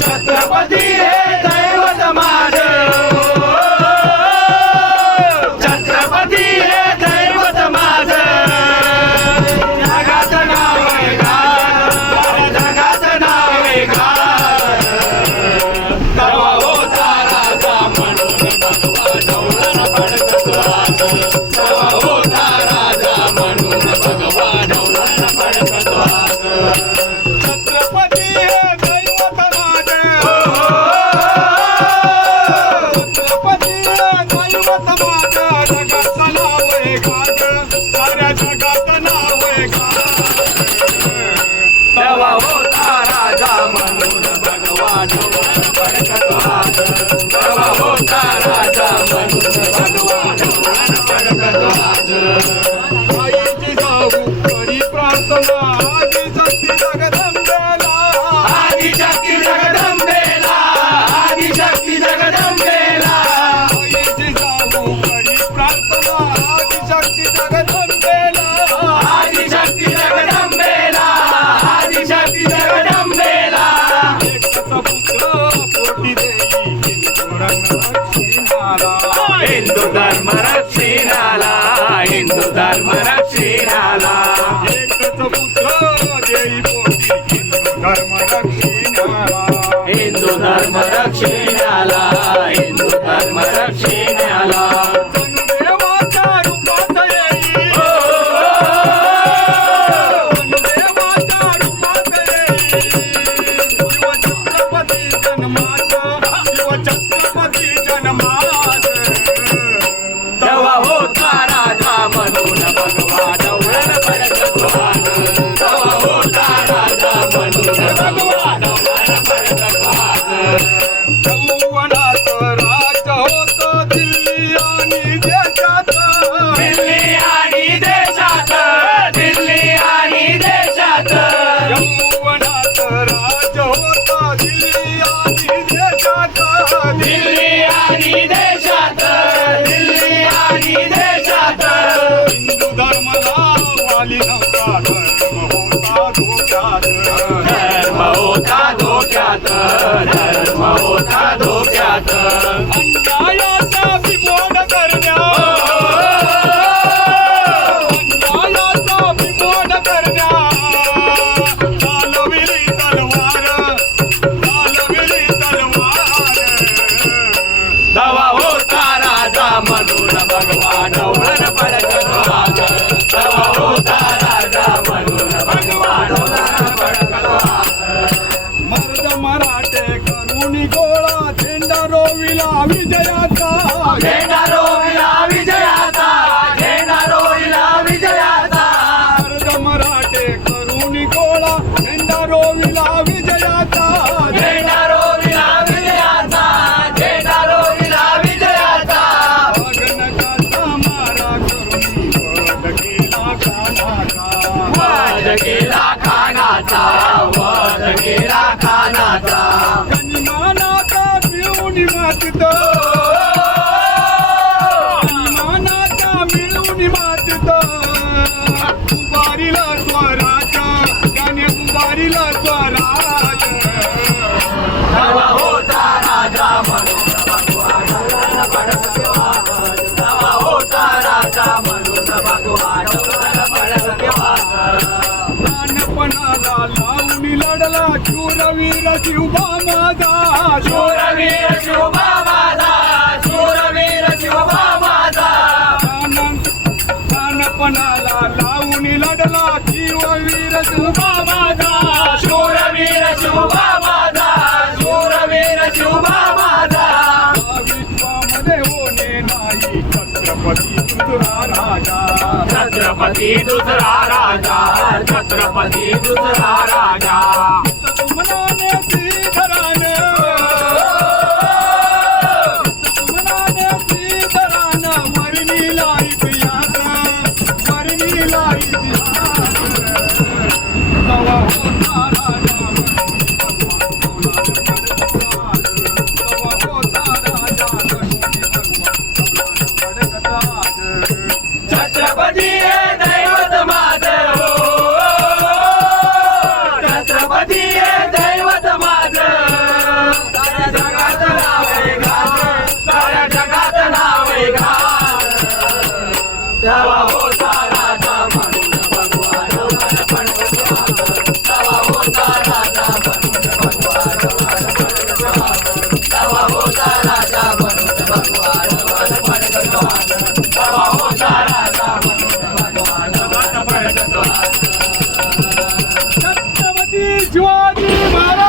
छत्रपती हे दैवत माझं, छत्रपती हे दैवत माझं, जगात नाव आहे गार, जगात नाव आहे गार. तवा होता राजा म्हणून भगवा ढवळण पडकत वाज, तवा होता राजा म्हणून भगवा ढवळण पडकत वाज. छत्रपती हे दैवत माझं, छत्रपती हे दैवत माझं, जगात नाव आहे गार, साऱ्या जगात नाव आहे गार. तवा होता राजा म्हणून भगवा ढवळण पडकत वाज, तवा होता राजा म्हणून भगवा ढवळण पडकत वाज. आईची जाऊ करी प्रार्थना आदिशक्ती जगदंबेला, आदिशक्ती जगदंबेला, आदिशक्ती जगदंबेला. आईची जाऊ करी प्रार्थना आदिशक्ती जगदंबेला, आदिशक्ती जगदंबेला, आदिशक्ती जगदंबेला. एकटा पुत्र पोटी देई हिंदू धर्म रक्षणाला, हिंदू धर्म रक्षणाला. एकच पुत्र देई पोटी हिंदू धर्म रक्षणाला, हिंदू धर्म रक्षणाला, हिंदू धर्म रक्षणाला. देवाच्या रूपात येई, देवाच्या रूपात येई, शिव छत्रपती जन्माचं, शिव छत्रपती जन्माचं. तवा होता राजा म्हणून भगवा ढवळण पडकत वाज, तवा होता राजा म्हणून भगवा ढवळण पडकत वाज. यौवनाचं राज होतं दिल्ली आणि देशात, दिल्ली आणि देशात, दिल्ली आणि देशात. यौवनाचं राज होतं दिल्ली आणि देशात, दिल्ली आणि देशात, दिल्ली आणि देशात. हिंदू धर्माला वाली नव्हता, धर्म होता धोक्यात, धर्म होता धोक्यात, धर्म होता धोक्यात. अन्यायाचा बिमोड करण्या, अन्यायाचा बिमोड करण्या, चालविली तलवार, चालविली तलवार. तवा होता राजा म्हणून भगवा ढवळण पडकत वाज, तवा होता राजा म्हणून भगवा ढवळण पडकत वाज. मर्द मराठे करुणी गोळा झेंडा रोविला विजयाचा, झेंडा रोविला विजयाचा, झेंडा रोविला विजयाचा. मर्द मराठे करुणी गोळा झेंडा रोविला विजयाचा, झेंडा रोविला विजयाचा, झेंडा रोविला विजयाचा. भगनकाचा मारा करुणी वध केला खानाचा, वध केला खानाचा, वध केला खानाचा. जन्मानाचा मिळून मातीत, जन्मानाचा मिळून मातीत, उभारिला स्वराज, त्याने उभारिला स्वराज. तवा होता राजा म्हणून भगवा ढवळण पडकत वाज, तवा होता राजा म्हणून भगवा ढवळण पडकत वाज. प्राणपणाला लावून लढला शूरवीर शिवबा माझा, शूरवीर शिवबा माझा, शूरवीर शिवबा माझा. प्राणपणाला लावून लढला शिववीर शिवबा माझा, शूरवीर शिवबा माझा, शूरवीर शिवबा माझा. विश्वामध्ये होणे नाही छत्रपती दुसरा राजा, छत्रपती दुसरा राजा, छत्रपती दुसरा राजा. तुमनाने श्रीधराने, तुमनाने श्रीधराने वर्णिला इतिहास, वर्णिला इतिहास. तवा होता राजा तवा होता राजा शिवाजी महाराज